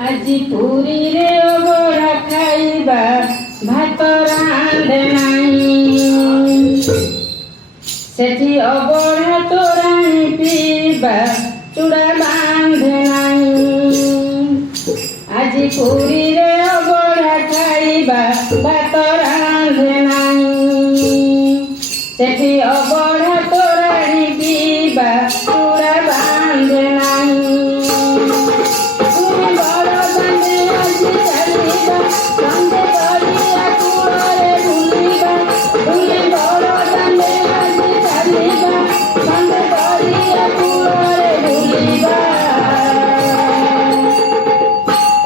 আজি পুରୀରେ ଅବଢ଼ା ଖାଇବା ଭାତ ରାନ୍ଧେ ନାହିଁ। ସେଠି ଅବଢ଼ା ତୋରାଣି ପିଇବା ଚୁଡ଼ା ବାନ୍ଧେ ନାହିଁ। ଆଜି ପୁରୀରେ ଅବଢ଼ା ଖାଇବା ଭାତ ରାନ୍ଧେ ନାହିଁ। ସେଠି ଅବଢ଼ା ତୋରାଣି ପିଇବା ଚୁଡ଼ା ବାନ୍ଧେ ନାହିଁ।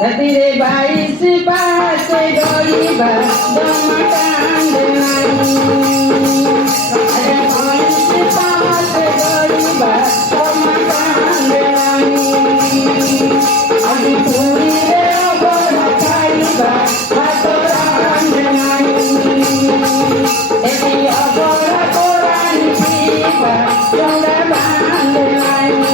ରାତିରେ 22 ପାହାଚେ ଗଡ଼ିବା ଜମା କାନ୍ଦେ ନାହିଁ। 22 ପାହାଚେ ଗଡ଼ିବା ଜମା କାନ୍ଦେ ନାହିଁ। ଆଜି ପୁରୀରେ ଅବଢ଼ା ଖାଇବା ଭାତ ରାନ୍ଧେ ନାହିଁ। ଏଠି ଅବଢ଼ା ତୋରାଣି ପିଇବା ଚୁଡ଼ା ବାନ୍ଧେ ନାହିଁ।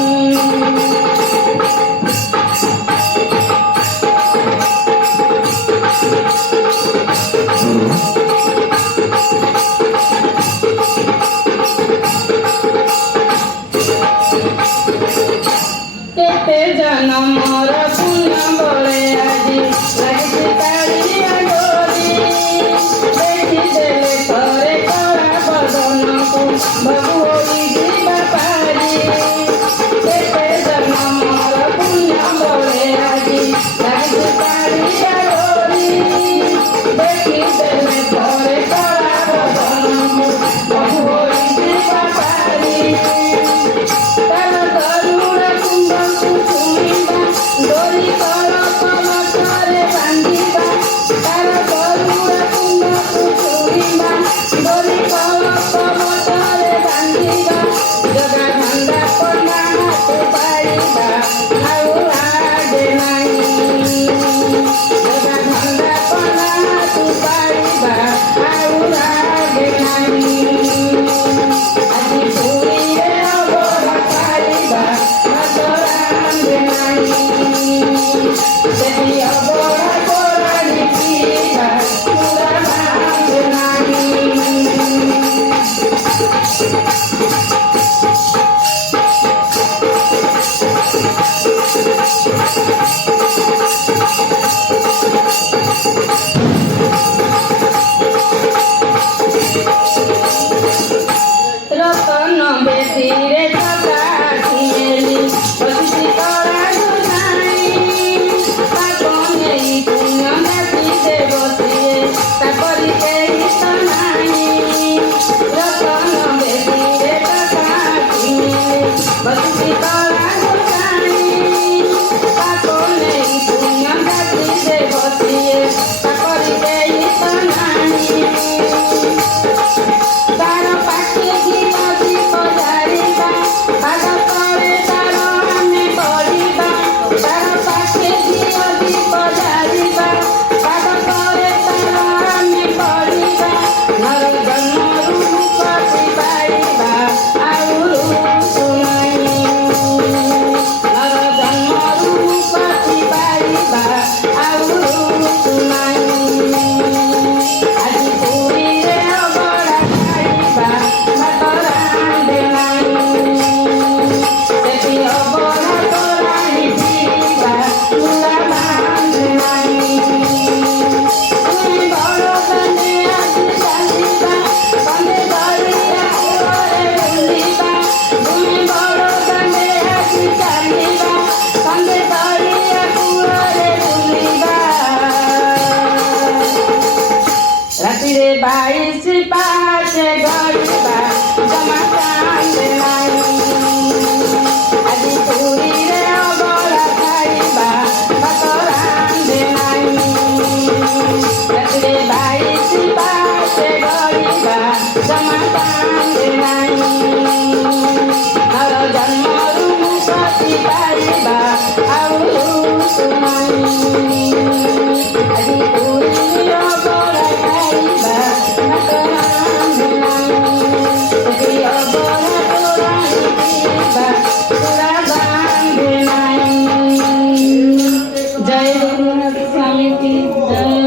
स्वामी की जय।